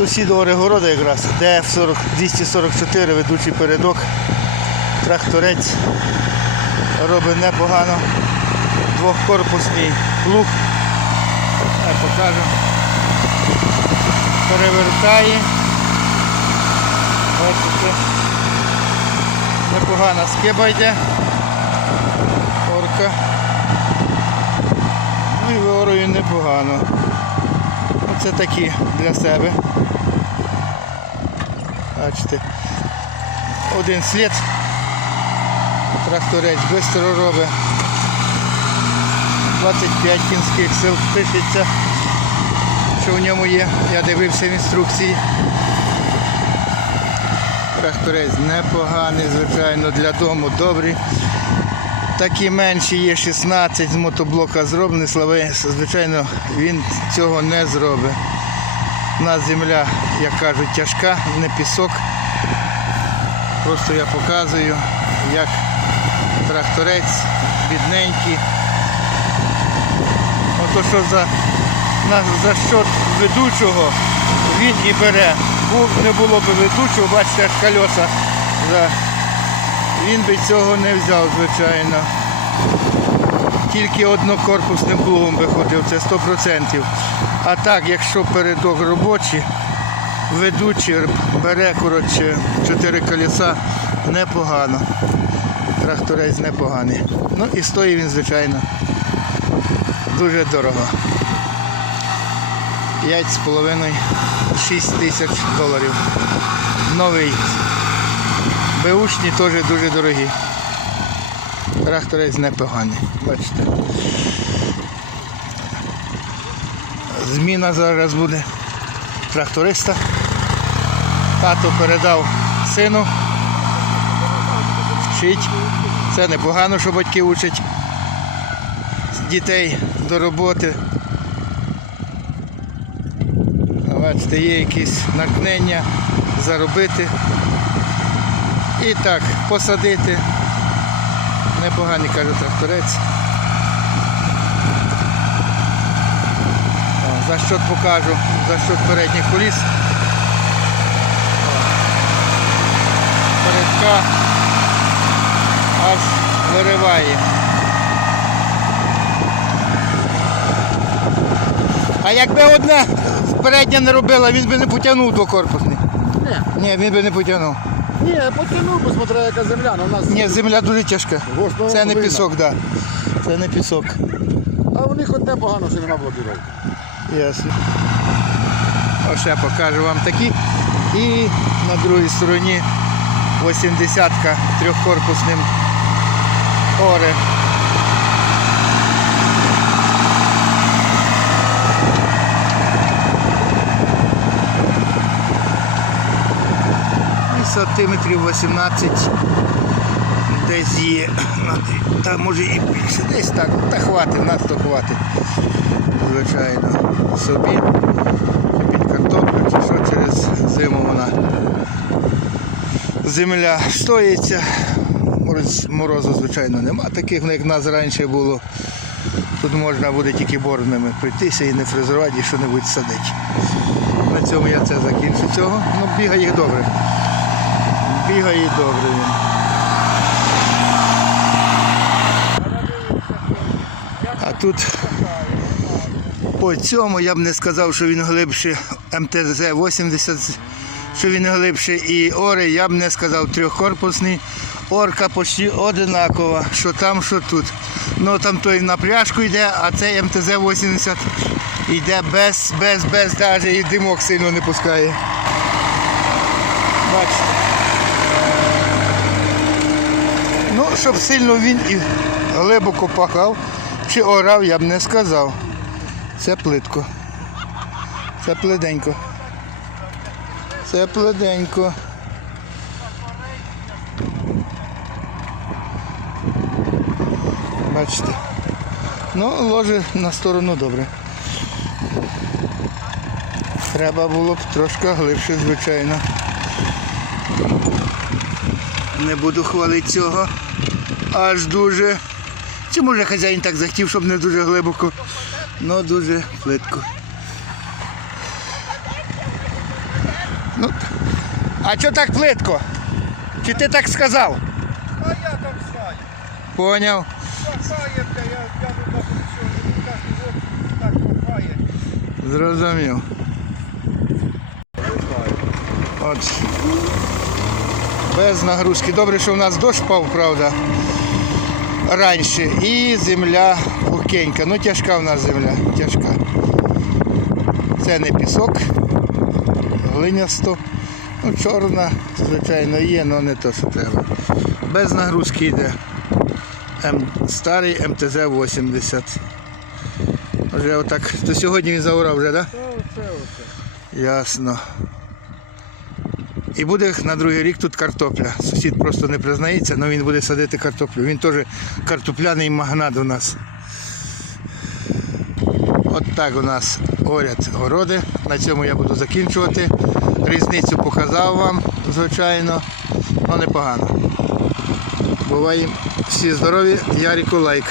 Сусід Орегорода якраз, ДФ-40, 244, ведучий передок, тракторець. Робить непогано. Двохкорпусний плуг. Я покажу. Перевертає. Бачите. Непогана скиба йде. Орка. Ну і виорою непогано. Оце такі для себе. Бачите. Один слід. Тракторець швидко робить. 25 кінських сил пишеться, що в ньому є. Я дивився в інструкції. Тракторець непоганий, звичайно, для дому добрий. Такі менші є 16 з мотоблока зроблені, слави, звичайно, він цього не зробить. У нас земля, як кажуть, тяжка, не пісок. Просто я показую, як тракторець бідненький. Ото що за, за счет ведучого він і бере. Не було б ведучого, бачите, аж кольоса. Він би цього не взяв, звичайно. Тільки однокорпусним плугом би ходив, це 100%. А так, якщо передок робочий, ведучий бере коротше, 4 колеса непогано. Тракторець непоганий. Ну і стоїть він, звичайно, дуже дорого. 5,5-6 тисяч доларів. Новий. Беушні теж дуже дорогі. Тракторець непоганий. Бачите. Зміна зараз буде тракториста. Тато передав сину. Вчить. Це непогано, що батьки учать дітей до роботи. Бачите, є якісь натхнення заробити. І так, посадити. Непоганий, каже тракторець. О, за що покажу, за що передніх коліс. Передка аж вириває. А якби одна передня не робила, він би не потягнув двокорпусний. Ні, він би не потягнув. Ні, потягнув, бо смотря яка земля, ну, у нас. Ні, земля дуже тяжка. В Це не пісок, так. Да. Це не пісок. А у них одне погано, що нема блокировки. Ясно. Ось я покажу вам такі. І на другій стороні 80-ка трьохкорпусним оре. Сантиметрів 18 десь є. Та може і більше. Десь так. Та хватить, надто хватить звичайно, собі, під картоплю, чи що через зиму вона земля стоїться. Морозу, звичайно, нема таких, як в нас раніше було. Тут можна буде тільки борними прийтися і не фрезерувати, і що-небудь садити. На цьому я це закінчу цього. Ну, бігає добре. Бігає добре він. А тут по цьому я б не сказав, що він глибше МТЗ-80, що він глибше і ори, я б не сказав трьохкорпусний. Орка почти одинакова, що там, що тут. Ну там той на пряжку йде, а цей МТЗ-80 йде без, без, без, навіть і димок сильно не пускає. Бачите. Ну, щоб сильно він і глибоко пахав чи орав, я б не сказав. Це плитко. Це пледенько. Це пледенько. Бачите. Ну, ложе на сторону добре. Треба було б трошки глибше, звичайно. Не буду хвалити цього. Аж дуже. Чи може хазяїн так захотів, щоб не дуже глибоко, але дуже плитко. Ну, а що так плитко? Чи ти так сказав? А я там знаю. Поняв. Зрозумів. От. Без нагрузки. Добре, що в нас дощ впав, правда. Раніше. І земля пухенька. Ну тяжка в нас земля. Тяжка. Це не пісок. Глинясто. Ну, чорна, звичайно, є, але не то, що треба. Без нагрузки йде. М, старий МТЗ-80. Вже отак. То сьогодні він заорав вже, так? Да? Ясно. І буде на другий рік тут картопля. Сусід просто не признається, але він буде садити картоплю. Він теж картопляний магнат у нас. От так у нас оряд городи. На цьому я буду закінчувати. Різницю показав вам, звичайно, але непогано. Буваємо всі здорові, Ярику лайк.